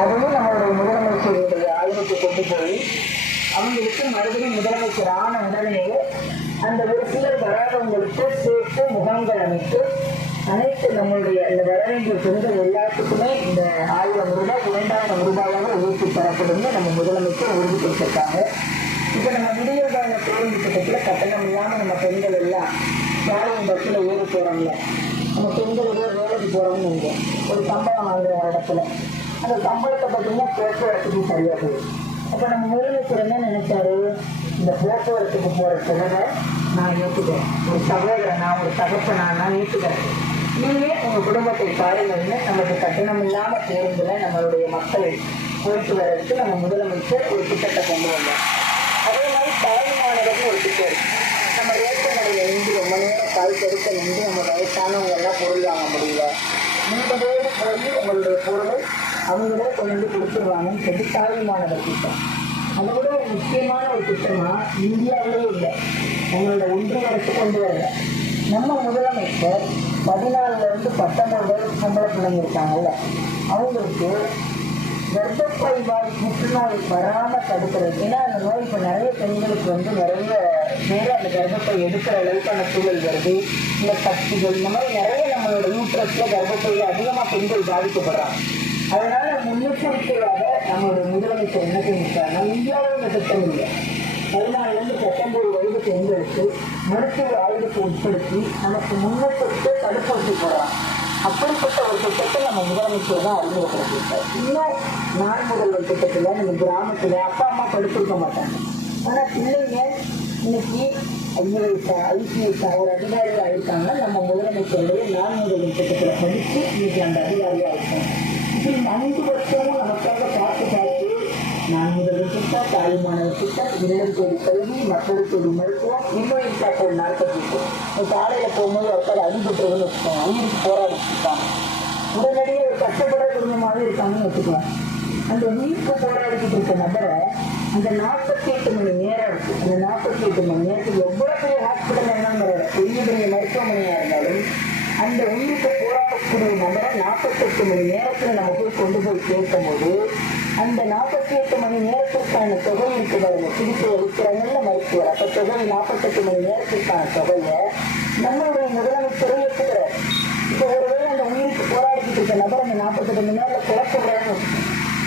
அதையும் நம்மளுடைய முதலமைச்சருடைய ஆய்வுக்கு கொண்டு போய் அவங்களுக்கு மறுபடியும் முதலமைச்சர் ஆன உடனே அந்த ஒரு சிலர் வராதவங்களுக்கு சேர்த்து முகாம்கள் அமைத்து அனைத்து நம்மளுடைய அந்த வரவேண்டிய பெண்கள் எல்லாத்துக்குமே இந்த 1000 ரூபாய் 2000 ரூபாயாக உயர்த்தி தரப்படும் நம்ம முதலமைச்சர் உறுதி கொடுத்திருக்காங்க. இப்போ நம்ம விடியற்கால பேருந்து திட்டத்தில் கட்டணம் இல்லாமல் நம்ம பெண்கள் எல்லாம் யாரும் பஸ்ஸில் ஏறி போகிறோம்ல, நம்ம பெண்கள் ஏதோ வேலைக்கு போகிறோம்னு நினைக்கிறோம். ஒரு சம்பளம் வாங்குற இடத்துல அந்த சம்பளத்தை பார்த்தீங்கன்னா போக்குவரத்துக்கு சரியாக போயிடும். அப்போ நம்ம முதலமைச்சர் என்ன நினைச்சாரு, இந்த போக்குவரத்துக்கு போகிற செலவை நான் ஏற்றுக்கிறேன், ஒரு சகோதரன் நான் ஒரு தகப்பனா நான் ஏற்றுக்கிறேன், நீங்களே உங்கள் குடும்பத்தை பாருங்கள்னு நமக்கு கட்டணம் இல்லாமல் பேருந்தில் நம்மளுடைய மக்கள் போயிட்டு வர்றதுக்கு நம்ம முதலமைச்சர் ஒரு திட்டத்தை கொண்டு வந்தோம். அதே மாதிரி தாய்மானவர்கள் ஒரு திட்டம் இருக்கு. நம்ம ரேஷன் கடையில் நின்று ரொம்ப நேரம் கால் கெடுக்க நின்று நம்ம வயசானவங்க எல்லாம் பொருள் வாங்க முடியல, நீங்கள் போய் உங்களுடைய பொருளை அவங்களே கொண்டு கொடுத்துருவாங்கன்னு சொல்லி தாய்மானவர் திட்டம். அதை விட ஒரு முக்கியமான ஒரு திட்டமா இந்தியாவிலே இல்லை, நம்மளோட ஒன்றிய அரசு கொண்டு வரல. நம்ம முதலமைச்சர் 14லேருந்து 19 வயசு பொம்பளை பிள்ளைங்க இருக்காங்கல்ல, அவங்களுக்கு கர்ப்பப்பை வாய் புற்றுநோய் வராமல் தடுக்கிறது. ஏன்னா அந்த நோய் இப்போ நிறைய பெண்களுக்கு நிறைய பேர் அந்த கர்ப்பப்பை எடுக்கிற அளவுக்கான சூழல் வருது. இந்த கட்டிகள் இந்த மாதிரி நிறைய நம்மளோட யூட்ரஸ்ல கர்ப்பப்பையில் அதிகமாக பெண்கள் பாதிக்கப்படுறாங்க. அதனால முன்னெச்சரிக்கையாக நம்மளோட முதலமைச்சர் என்ன செஞ்சிருக்காருன்னா, இந்தியாவில் இந்த திட்டம் இல்லை, 14லேருந்து 19 வயது பெண்களுக்கு மருத்துவ ஆய்வுக்கு உட்படுத்தி நமக்கு முன்னெச்சரிக்கை தடுப்பூசி போடுறாங்க. அப்படிப்பட்ட ஒரு திட்டத்தை நம்ம முதலமைச்சர் தான் அறிமுகப்படுத்தியிருக்காரு. இன்னும் நான் முதல்வர் திட்டத்தில் நம்ம கிராமத்தில் அப்பா அம்மா படுத்திருக்க மாட்டாங்க, ஆனால் பிள்ளைங்க இன்னைக்கு IPS ஒரு அதிகாரியாக ஆயிருக்காங்க. நம்ம முதலமைச்சருடைய நான் முதல்வர் திட்டத்தில் படித்து இன்னைக்கு அந்த அதிகாரியாக இருக்காங்க. இப்படி 5 வருஷமும் நமக்காக பார்த்து நான் முதல்வர் திட்டம், தாய்மானவர் திட்டம், இல்லத்தோடு கல்வி, மக்களுக்கு ஒரு மருத்துவம், இன்னொரு ஒரு 48 காலையில் போகும்போது ஒருத்தர் அடிபட்டுறதுன்னு வச்சுக்கோங்க, உயிருக்கு போராடிட்டு இருக்காங்க, உடனடியே ஒரு கஷ்டப்படுற குடும்பமாகவே இருக்காங்கன்னு வச்சுக்கலாம். அந்த உயிருக்கு போராடிக்கிட்டு இருக்க நபரை அந்த 48 மணி நேரம் இருக்கு, அந்த 48 மணி நேரத்துக்கு எவ்வளோ பெரிய ஹாஸ்பிட்டல் என்னங்கிற பெரிய பெரிய மருத்துவமனையாக இருந்தாலும் அந்த உயிருக்கு போராடக்கூடிய நபரை 48 மணி நேரத்தில் நம்ம போய் கொண்டு போய் சேர்க்கும் போது அந்த 48 மணி நேரத்திற்கான தொகை இருக்கு பாருங்க, சிகிச்சை அளிக்கிறாங்கல்ல மருத்துவர், அப்போ தொகை 48 மணி நேரத்திற்கான தொகையை நம்மளுடைய முதலமைச்சரை ஏற்றுக்கிறார். இப்போ ஒருவேளை அந்த உயிருக்கு போராடிக்கிட்டு இருக்க நபர் அந்த 48 மணி நேரத்தில் குழப்பப்படுறாங்க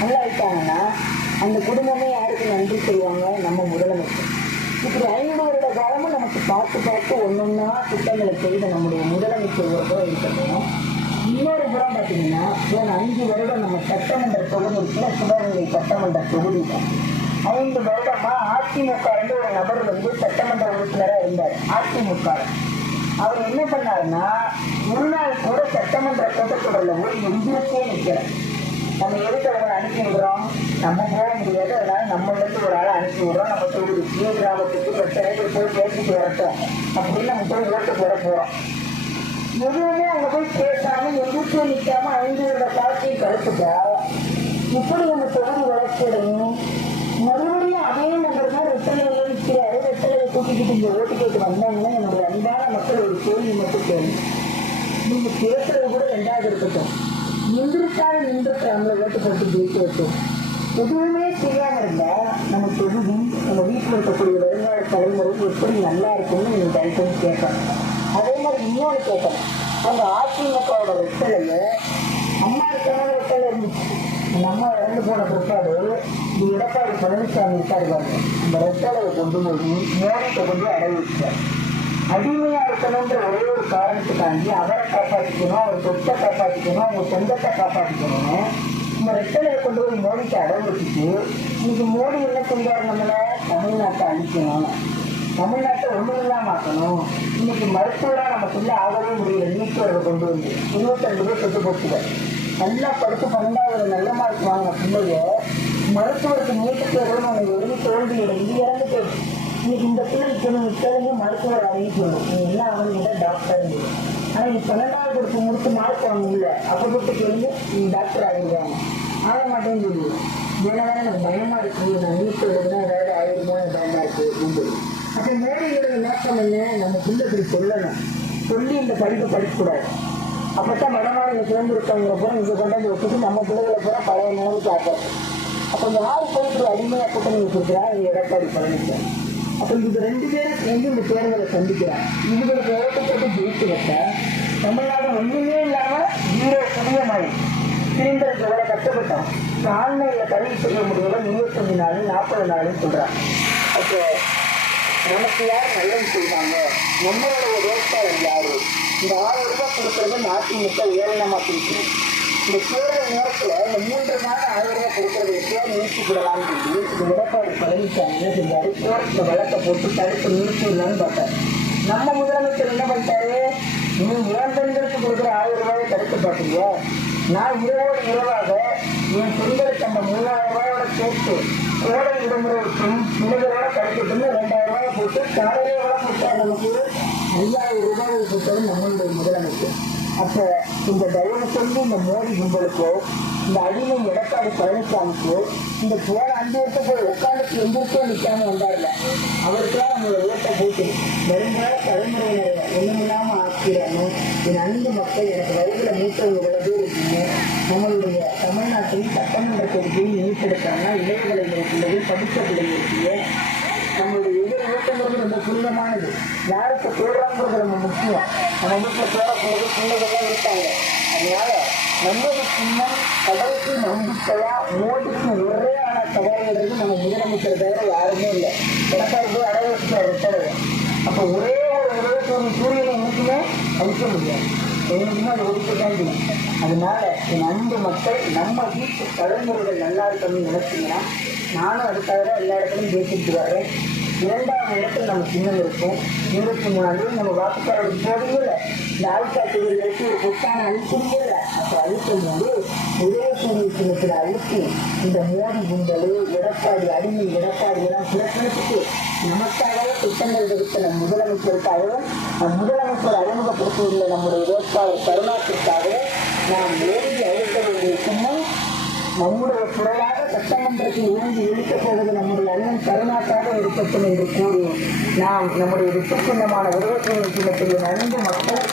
நல்லா இருக்காங்கன்னா அந்த குடும்பமே யாருக்கு நன்றி செய்வாங்க, நம்ம முதலமைச்சர். இப்படி 5 வருட காலமும் நமக்கு பார்த்து ஒன்னொன்னா திட்டங்களை செய்த நம்முடைய முதலமைச்சர் ஒரு புறம் இருக்கணும். இன்னொரு புறம் பார்த்தீங்கன்னா போன 5 வருடம் நம்ம சட்டமன்ற தொகுதிக்குள்ள சிவகங்கை சட்டமன்ற தொகுதி 5 வருடமா அதிமுக ஒரு நபர் சட்டமன்ற உறுப்பினராக இருந்தார். அதிமுக அவர் என்ன பண்ணாருன்னா, ஒரு நாள் கூட சட்டமன்ற கூட்டத்தொடரில் போய் எந்திரத்தே நிற்கிறார். நம்ம எதுக்கு அவங்களை அனுப்பி விடுறோம், நம்ம போக முடியாது, அதனால நம்மளிருந்து ஒரு ஆளை அனுப்பி விடுறோம், நம்ம தொகுதி கிராமத்துக்கு பிரச்சனை போய் பேசிட்டு வரட்டும் அப்படின்னு நம்ம போய் ஓட்டு போட போறோம். எதுவுமே அவங்க போய் பேசாம எதிர்த்து நிற்காம 5 வருட காட்சியை கழிச்சுட்டா இப்படி நம்ம தொகுதி வளர்ச்சி அடையும். மறுபடியும் அதே நபர் தான் ரெட்டலையில நிற்கிறாரு. ரெட்டலையை கூட்டிக்கிட்டு இங்க ஓட்டு கேட்டு வந்தாங்கன்னா என்னுடைய அன்பான மக்கள் ஒரு கேள்வி மட்டும் கேள்வி, நீங்க பேசுறது கூட 2வது இருக்கட்டும், நின்று நம்மளை ஓட்டு போட்டு ஜெயிக்க வச்சோம். எதுவுமே செய்யாம இருந்தா நம்ம தொகுதி நம்ம வீட்டில் இருக்கக்கூடிய வருங்கால தலைமுறை எப்படி நல்லா இருக்கும்னு நீங்க தயவுசெய்து கேட்கணும். அதே மாதிரி இன்னொன்று கேட்கணும், அவங்க அதிமுகவோட வெட்டலைய அம்மா இருக்கிற வெட்டலை இருந்துச்சு, அந்த அம்மா இறந்து போன பிற்பாடு இந்த எடப்பாடி பழனிசாமி இருக்காரு, அந்த வெட்டலையை கொண்டு போய் மோடிட்ட கொண்டு அடைவிச்சார். அடிமையா இருக்கணும்ன்ற ஒரே ஒரு காரணத்துக்காண்டி அவரை காப்பாற்றிக்கணும், அவர் சொத்தை காப்பாற்றிக்கணும், அவங்க சொந்தத்தை காப்பாற்றிக்கணும்னு இந்த ரெட்டலையை கொண்டு போய் மோடிக்கு அடைவிச்சுட்டு இன்னைக்கு மோடி என்ன செஞ்சாரு, நம்மள தமிழ்நாட்டை அழிக்கணும், தமிழ்நாட்டை ஒன்றுமில்லாம ஆக்கணும். இன்னைக்கு மருத்துவராக நமக்குள்ள ஆகவே முடியல. நீட்டுவரை கொண்டு வந்து 22 பேர் செத்து போச்சுங்க. நல்லா படித்து 12வது நல்ல மார்க் வாங்கின பிள்ளைய மருத்துவருக்கு நீட்டு தேர்வுன்னு அவங்க எழுதி தோல்வி எழுதி இறந்து போயிடுச்சு. இன்னைக்கு இந்த பிள்ளைக்கு கேள்வி மருத்துவர் அப்படின்னு சொல்லுவோம், நீ என்ன அவங்ககிட்ட டாக்டர். ஆனால் நீ 12வது கொடுத்து முடிச்சு மார்க் வாங்கல, அப்போ கொடுத்து கேள்வி நீ டாக்டர் ஆகிடுவாங்க, ஆக மாட்டேன்னு சொல்லி ஏன்னா எனக்கு பயமா இருக்கு, நான் நீட்டு எழுதுனா ஏதாவது ஆயிடுமோ பயமா இருக்கு அப்படின்னு சொல்லி. அப்போ மோடியோட நோக்கம் என்ன, நம்ம பிள்ளை இப்படி சொல்லணும், சொல்லி இந்த படிப்பை படிக்கக்கூடாது. அப்பதான் வடநாடு தேர்ந்தெடுத்தவங்க பூரா இங்க கொண்டாந்து வச்சுட்டு நம்ம பிள்ளைகளை பூரா பழைய நிலைமைக்கு ஆக்குறது. அப்ப இந்த ஆறு போயிட்டு அடிமையா கூட்டணி வச்சிருக்கிறார் எடப்பாடி பழனிசாமி. அப்ப இது 2 பேரும் சேர்ந்து இந்த தேர்தலை சந்திக்கிறாங்க. இதுகளுக்கு ஓட்டப்பட்டு ஜெயிச்சு வச்சா தமிழ்நாடு ஒண்ணுமே இல்லாம 0 புதிய மழை சிலிண்டருக்கு எவ்வளவு கஷ்டப்பட்டோம். ஆன்லைன்ல பதிவு செய்ய முடியல 25 நாள் 40 நாள்னு சொல்றாங்க. அப்போ நமக்கு யார் நல்லது செய்வாங்க? நம்மளுடைய வேட்பாளர் யாரு? இந்த 1000 ரூபாய் கொடுக்கறது அதிமுக ஏளனமா கொடுக்கணும். இந்த தேர்தல் நேரத்துல இந்த 3 நாள் 1000 ரூபாய் கொடுக்கறது எப்படியாவது நிறுத்திவிடலாம்னு சொல்லி இந்த எடப்பாடி பழனிசாமி என்ன செஞ்சாரு? கோர்ட்ல வழக்கை போட்டு தடுத்து நிறுத்திடலான்னு பார்த்தாரு. நம்ம முதலமைச்சர் என்ன பண்ணிட்டாரு? நீ ஏன் பெண்களுக்கு கொடுக்குற 1000 ரூபாயை தடுத்து பார்க்கலையா? நான் இரவோடு இரவாக என் பெண்களுக்கு அந்த 3000 ரூபாயோட சேர்த்து கோடை விடுமுறைக்கும் பிள்ளைகளோட கிடைக்கட்டுன்னு 2000 ரூபாய் போட்டு காலையில போட்டார். நமக்கு 5000 ரூபாய் போட்டது நம்மளுடைய முதலமைச்சர். அப்ப இந்த தயவு செஞ்சு இந்த மோடி கும்பலுக்கோ இந்த அடிமை எடப்பாடி பழனிசாமிக்கோ இந்த போன 5 வருஷத்துக்கு உட்காந்துக்கு எந்திரிக்கோ நிற்காம வந்தார்ல, அவருக்கெல்லாம் நம்மளோட ஓட்டை போட்டு வருங்கால தலைமுறையினரை ஒண்ணுமில்லாம ஆக்கிறானும் என் அன்பு மக்கள் எனக்கு வயதுல மூத்தவங்க இவ்வளவு பேர் இருக்கீங்க. நம்மளுடைய தமிழ்நாட்டில் சட்டமன்ற தொகுதியில் நீட்டெடுத்தாங்கன்னா இளைஞர்கள் பிள்ளைகள் படித்த பிள்ளைகள் இருக்கீங்க. நம்மளுடைய எதிர் ஓட்டங்கிறது ரொம்ப புனிதமானது. யாருக்கு போடுறாங்கிறது ரொம்ப முக்கியம். நம்ம வீட்டில் போடக்கூடாது பிள்ளைகள்லாம் இருக்காங்க. அதனால நம்மளுக்கு சின்னம் கடவுளுக்கு நம்பிக்கையா மோடிக்கு ஒரே ஆன சவால்கள் நம்ம முதலமைச்சர் தவிர யாருமே இல்லை. எடப்பாடி போய் அடையாள. அப்போ ஒரே ஒரு 21 சூரியனை என்னைக்குமே அழிக்க முடியாது. என்னைக்குமே அதை ஒதுக்கத்தான் செய்யும். அதனால என் அன்பு மக்கள் நம்ம வீட்டு தலைமுறைகள் நல்லா இருக்கணும்னு நினைச்சீங்கன்னா நானும் அதுக்காக தான் எல்லா இடத்துலையும் பேசிட்டு வரேன். 2ஆவது இடத்துல நம்ம சின்னம் இருக்கும். 23ஆம் தேதி நம்ம வாக்குச்சாவடி போடுங்கல்ல, இந்த ஆள்காட்டுகளுக்கு ஒரு புத்தான அழுத்தீங்கல்ல, அப்போ அழுத்தும் போது உதயசூரிய சின்னத்தில் அழுத்தி இந்த மோடி கும்பல் எடப்பாடி அடிமை எடப்பாடி எல்லாம் புறக்கணிச்சுட்டு நமக்காகவே திட்டங்கள் வகுத்த நம் முதலமைச்சருக்காகவும் முதலமைச்சர் அறிமுகப்படுத்தியுள்ள நம்முடைய வேட்பாளர் கருணாத்திற்காகவே நாம் எழுதி அழைக்க வேண்டிய சின்னம் நம்முடைய குரலாக சட்டமன்றத்தில் இறங்கி இழுக்கப் போவது நம்முடைய அண்ணன் கருணாக்காக இருக்கட்டும் என்று கூறி நாம் நம்முடைய விட்டு சின்னமான உதவி சின்னத்தில் நன்கு மக்கள்